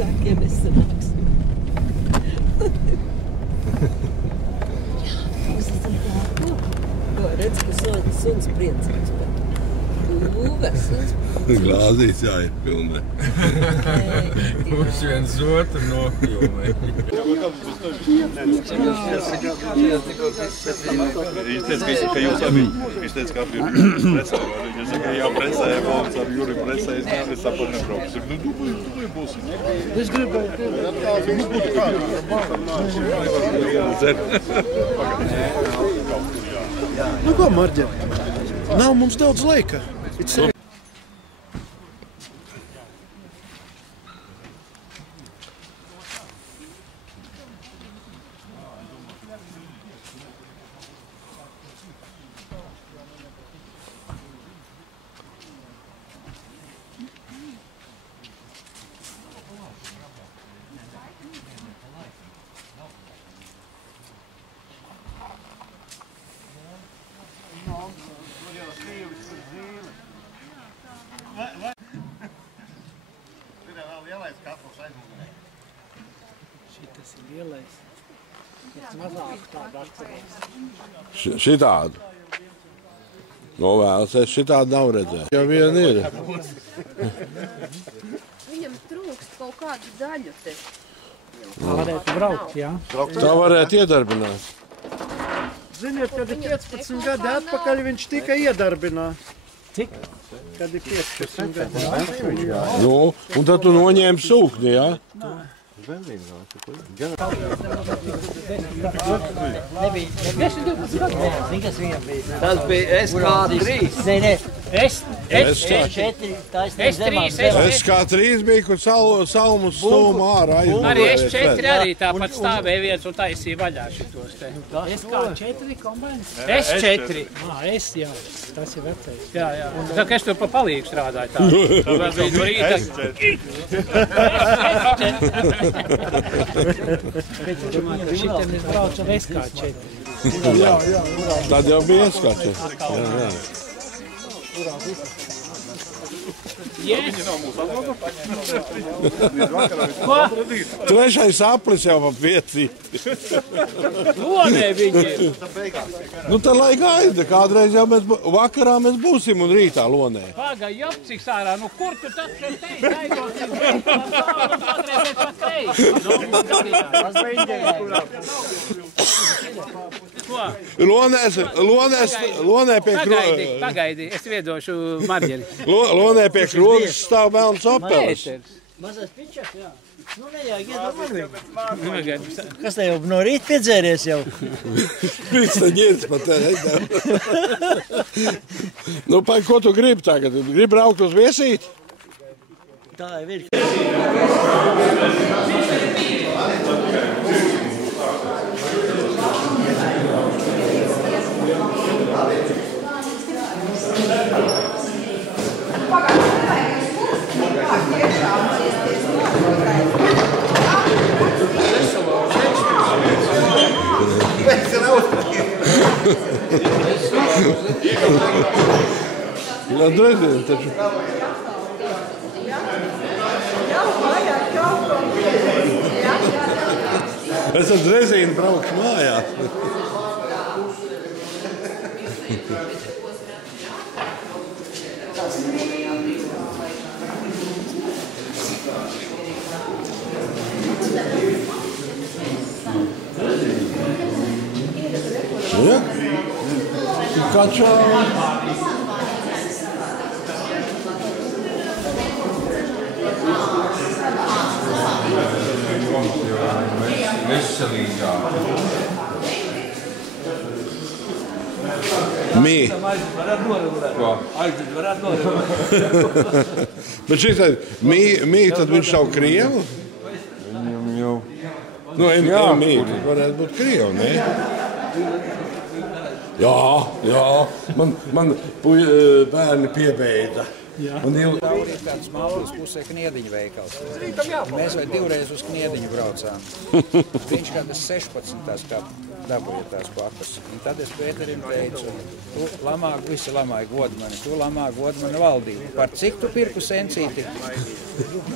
mazākiem nesanāksim. Jā, jūs esam tā. Redz, ka suns priecīgs. Glāzīs jāiet pilnē. Kurš viens otru nofilmē. Viņš teica, ka jūs abi, viņš teica, ka abi presē, viņš saka, jā, presē, mums ar Juri presē, es saprotu nebrauksim. Nu, būsim. Es gribēju, mums būtu kāda. Nu ko, Marģe? Nav mums daudz laika. Šitas ir lielais. Es mazāk tādu atceros. Šitādu? Novēlas, es šitādu nav redzēju. Jau vien ir. Viņam trūkst kaut kādu daļu te. Tā varētu braukt, jā? Tā varētu iedarbināt. Ziniet, kad ir 15 gadi atpakaļ, viņš tika iedarbināts. Cik? Kad ir 15 gadi. Nu, un tad tu noņēmi sūkni, jā? Tas bija SK3. Nē, S4. SK3 bija, kur salmu stūmu ārā aizmūrēja. Arī S4 arī tāpat stāvēja viens un taisīja vaļā šitos te. SK4 kombainis? S4. S, jā. Tas ir vecais. Jā. Tā kā es tur pa palīgu strādāju tā. Tā bija no rīta. Šitam es braucu ar SK4. Jā. Tad jau bija SK4. Jā. Ko? Trešais aplis jau pa piecīt. Lonē viņi ir. Nu tad lai gaida, kādreiz jau vakarā mēs būsim un rītā Lonē. Paga, jopciks ārā, nu kur tu tad šeit teik, gaidoties, patreiz pat Lonē pie Pagaidi, es viedošu Marģeri. Lonē pie krogas stāv melns Opelis. Mazais pičaks, jā. Nu, nejāk, iedod man viņu. Kas te jau no rīta piedzēries jau? Viņš te ņirds pa te. Nu, ko tu gribi tagad? Gribi braukt uz viesīt? Tā ir. Drezini taču. Es ar drezini braukšu mājās. Ja? Kačā. Veselīgāk. Mī. Ko? Bet šis mī, tad viņš savu Krievu? Viņam jau... Nu, mī, tad varētu būt Krievu, ne? Jā. Man bērni piebeida. Man ir tāds Malvas pusē Kniediņu veikals. Mēs vai divreiz uz Kniediņu braucām. Viņš kādas 16. kā dabūja tās papas. Un tad es Pēterim teicu, tu lamā, visi lamāja Godmani, tu lamā Godmani valdību. Par cik tu pirku sencīti?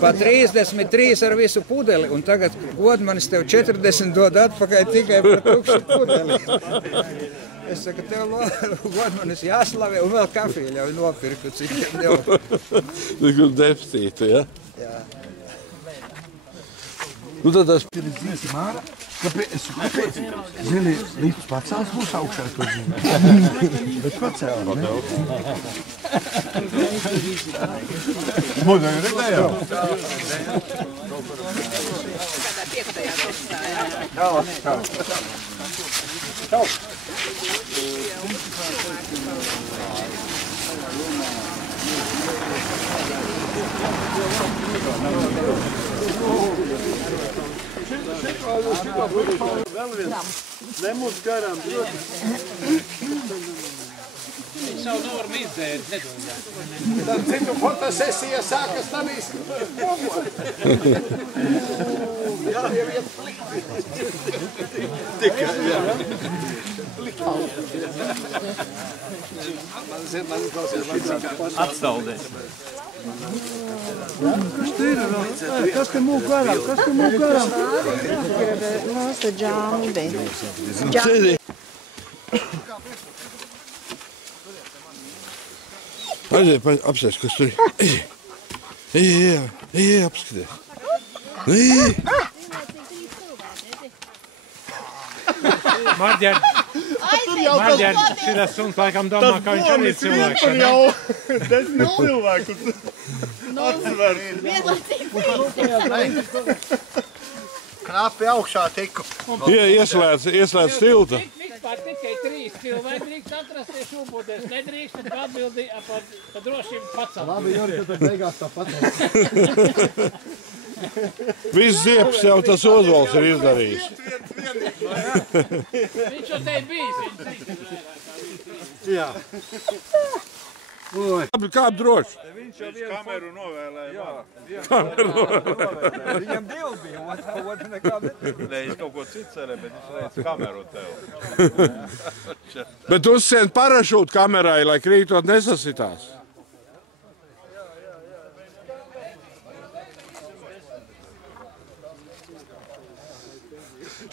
Pa 33 ar visu pudeli, un tagad Godmanis tev 40 dod atpakaļ tikai par tukšu pudeli. Es saku, tev Godmanis jāslavē, un vēl kafiju ļauj nopirku, cik tev. Tik deficīti, ja? Jā. Nu tad tas... Māra, kāpēc zili līdz pacēls būs augšā to zini? Bet pacēl, ne? Mūdēju redzējām? Čau! Vēl viens. Nemūs garām. Viņš savu normu izdzēris, nedomā. Tad citu fotosesija sākas tanīs. Tikai, jā. Atstaldē. Kas te mūk garām? Kas te mūk garām? Nosta džāmbi. Aiziet, apsēs, kas tur ir. Ej, apskaties. Marģer, šitas suns laikam domā, ka viņš arī ir cilvēks. Tas jau 10 cilvēkus atsver. Knapi augšā tiku. Ieslēdz tiltu. Vispār tikai 3 cilvēki drīkst atrasties šūpoties. Nedrīkst, tad atbildīja par drošību pacelt. Labi, Jori, tad beigās tā pateic. Viss ziepes jau tas Ozols ir izdarījis. Viņš jau te ir bijis. Jā. Kāp droši? Viņš kameru novēlēja. Viņam divi bija, otru nekā netīk. Nē, viņš kaut ko citu cerē, bet viņš redz kameru tev. Bet uzsien parašūtu kamerai, lai krītot nesasitās.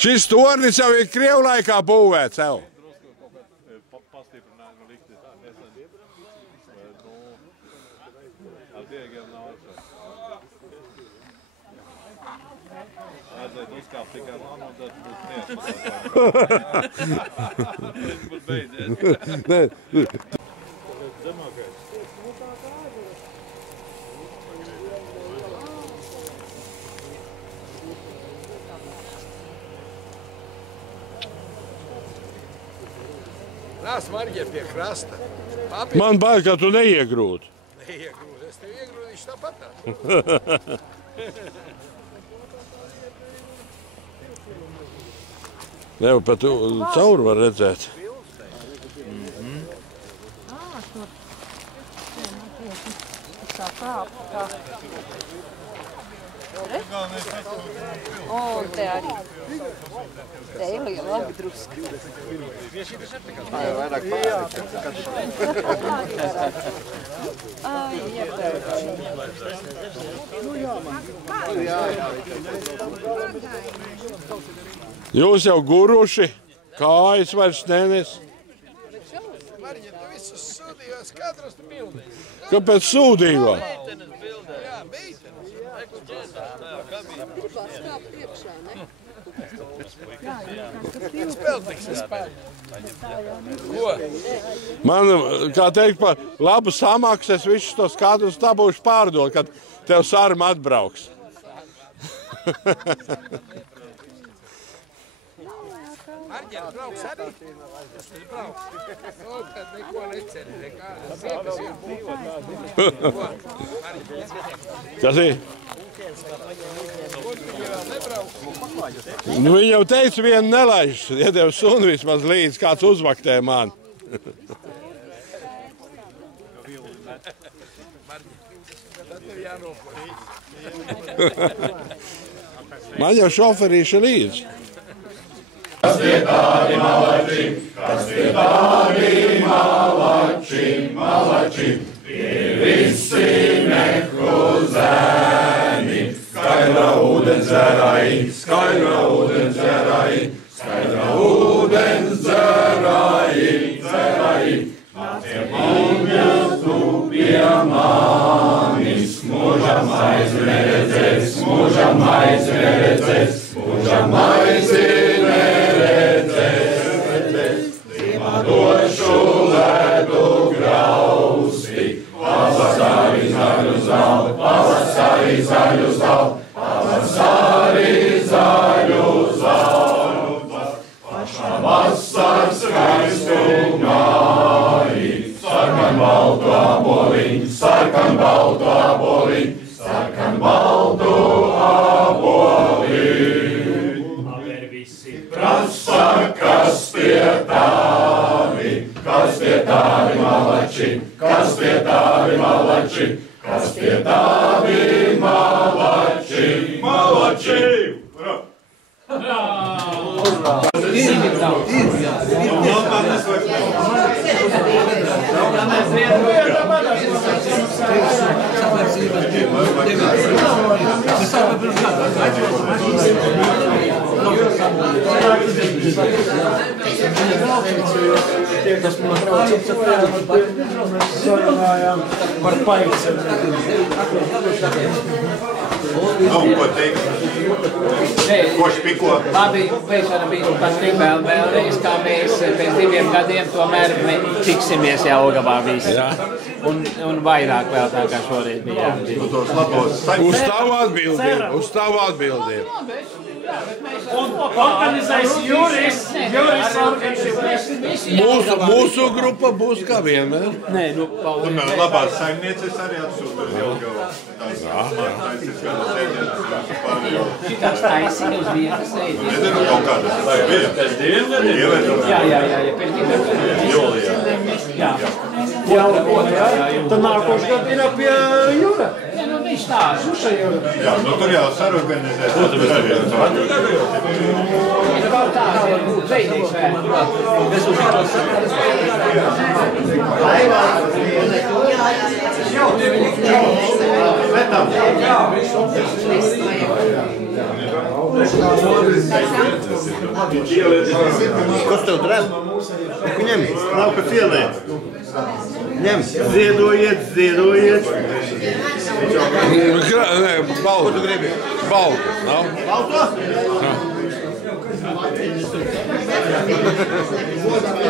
Šis tornis jau ir Krievu laikā būvēts, jau. Pastiprinājumu likti nesen. Attiegiem nav atšķirt. Vajadzētu uzkāpt tikai manu, tad būtu neatmaksāt. Viņš būtu beidzies. Zemākais. Nāc, Marģer, pie krasta. Man bail, ka tu neiegrūti. Neiegrūzi, es tev iegrūzīšu tāpat. Jau pat cauri var redzēt. Un te arī. Te ir liela druska. Vairāk Ai, Jūs jau guruši, kājas vairs nenes. Marģer, tu visus sūdījos, katrs tu bildē. Kāpēc sūdījā? Jā, meitenes. gribās kāpt priekšā, ne? Man, kā teikt, par labu samaksu es visus tos kadrus dabūšu pārdot, kad tev sarma atbrauks. Marģer, brauks arī? Es brauks. Tad neko neceri, nekā. Siekas ir Kas ir? Nu, viņi jau teica, vienu nelaiž. Iedev sunu vismaz līdz, kāds uzvaktē man. Man jau šoferīša līdz. Par paiciem. Ko teikt? Koši piko? Labi, Pēcvara bija patīk vēlreiz, kā mēs pēc 2 gadiem tomēr tiksimies Jelgavā visi. Un vairāk vēl tā kā šoreiz bija. Uz tavu atbildību. Un organizēs Juris organizēs. Mūsu grupa būs kā vienmēr. Nē, nu, Labās saimnieces arī atsūta uz Jelgavu. Šitās taisīja uz vietas ēdien. Nezinu, kaut kādas tas bija. Pēc 2 gadiem? Jā, pēc 2 gadiem. Jūlijā. Jā. Tad nākošais gads ir pie Jūra. Jā, nu viņš tā. Jā, nu tur jau sarorganizēs. Kaut tā var būt veidīgs Kas tev drēb? Ko ņem? Nav kas ielēt. Ņem. Ziedojiet. Nē, baltu. Baltu, nav? Balto?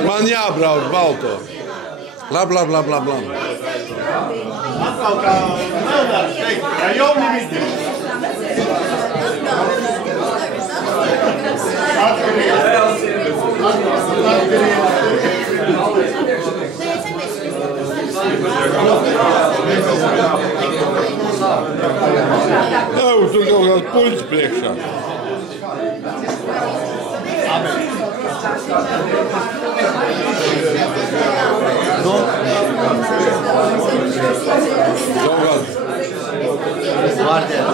Man jābrauc balto. Labi. Atkal kā Meldārs teikt, kā jauni vidi. Nav, tur kaut kāds puļs priekšā. Nu? Kaut kāds. Vārdiet.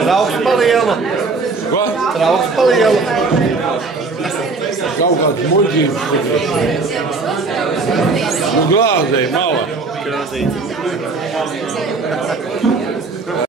Trauks pa lielu. Ko? Trauks pa lielu. Kaut kāds muļģības. Nu glāzei, mala. Krāsīt.